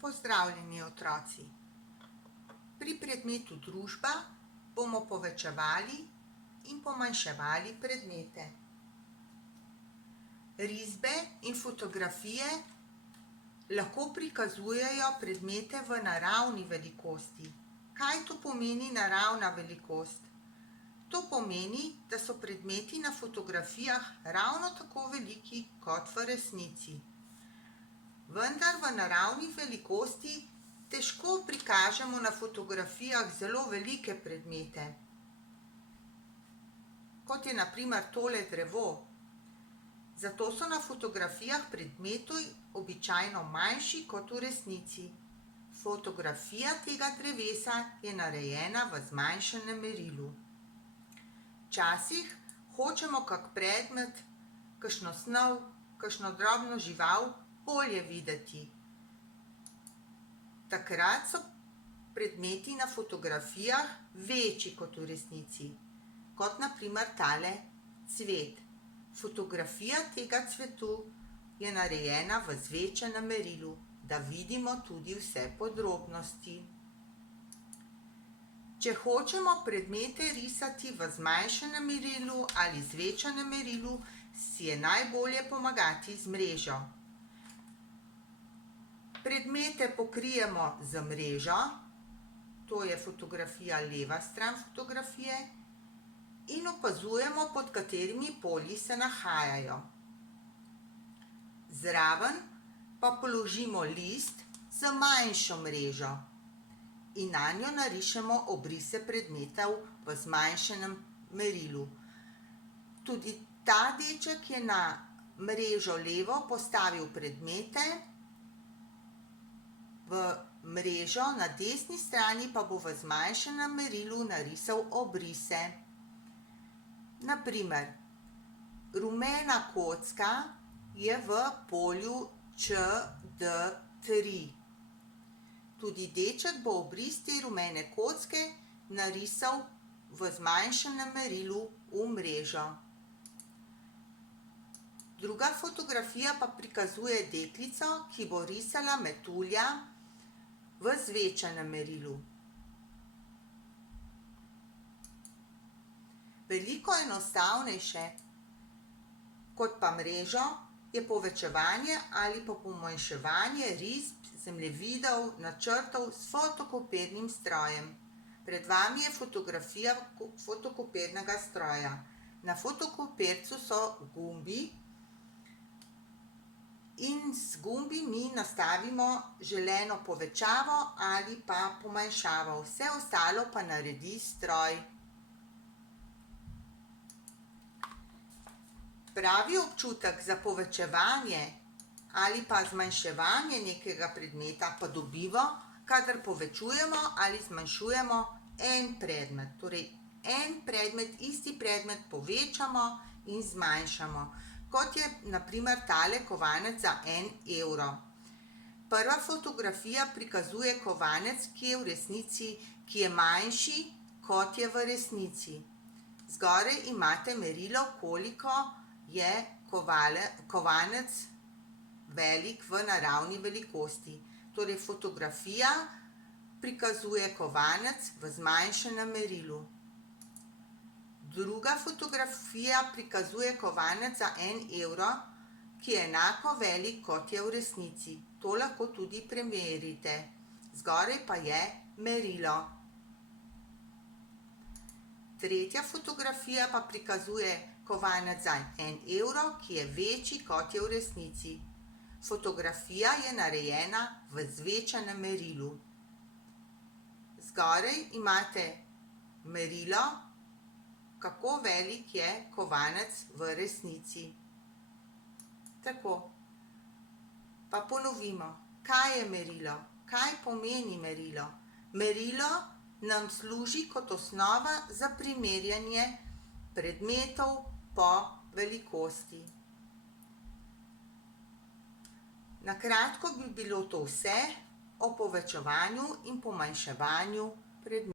Pozdravljeni otroci! Pri predmetu družba bomo povečevali in pomanjševali predmete. Risbe in fotografije lahko prikazujejo predmete v naravni velikosti. Kaj to pomeni naravna velikost? To pomeni, da so predmeti na fotografijah ravno tako veliki kot v resnici. Vendar v naravni velikosti težko prikažemo na fotografijah zelo velike predmete, kot je na primer tole drevo. Zato so na fotografijah predmeti običajno manjši kot v resnici. Fotografija tega drevesa je narejena v zmanjšanem merilu. Včasih hočemo kak predmet, kakšno snov, kakšno drobno žival bolje videti. Takrat so predmeti na fotografijah večji kot v resnici, kot na primer tale cvet. Fotografija tega cvetu je narejena v zvečanem merilu, da vidimo tudi vse podrobnosti. Če hočemo predmete risati v zmanjšanem merilu ali zvečanem merilu, si je najbolje pomagati z mrežo. Predmete pokrijemo z mrežo, to je fotografija, leva stran fotografije, in opazujemo, pod katerimi polji se nahajajo. Zraven pa položimo list z manjšo mrežo in nanjo narišemo obrise predmetov v zmanjšanem merilu. Tudi ta deček je na mrežo levo postavil predmete, v mrežo na desni strani pa bo v zmanjšanem merilu narisal obrise. Na primer, rumena kocka je v polju ČD3. Tudi deček bo obris te rumene kocke narisal v zmanjšanem merilu v mrežo. Druga fotografija pa prikazuje deklico, ki bo risala metulja v zvečanem merilu. Veliko enostavnejše kot pa mrežo je povečevanje ali pa pomanjševanje risb, zemljevidov, načrtov s fotokopirnim strojem. Pred vami je fotografija fotokopirnega stroja. Na fotokopircu so gumbi in z gumbi mi nastavimo želeno povečavo ali pa pomanjšavo. Vse ostalo pa naredi stroj. Pravi občutek za povečevanje ali pa zmanjševanje nekega predmeta pa dobimo, kadar povečujemo ali zmanjšujemo en predmet. Torej, en predmet, isti predmet povečamo in zmanjšamo. Kot je na primer tale kovanec za 1 evro. Prva fotografija prikazuje kovanec, ki je manjši, kot je v resnici. Zgoraj imate merilo, koliko je kovanec velik v naravni velikosti. Torej, fotografija prikazuje kovanec v zmanjšanem merilu. Druga fotografija prikazuje kovanec za 1 evro, ki je enako velik, kot je v resnici. To lahko tudi premerite. Zgoraj pa je merilo. Tretja fotografija pa prikazuje kovanec za 1 evro, ki je večji, kot je v resnici. Fotografija je narejena v zvečanem merilu. Zgoraj imate merilo, kako velik je kovanec v resnici. Tako. Pa ponovimo, kaj je merilo? Kaj pomeni merilo? Merilo nam služi kot osnova za primerjanje predmetov po velikosti. Na kratko bi bilo to vse o povečevanju in pomanjševanju predmetov.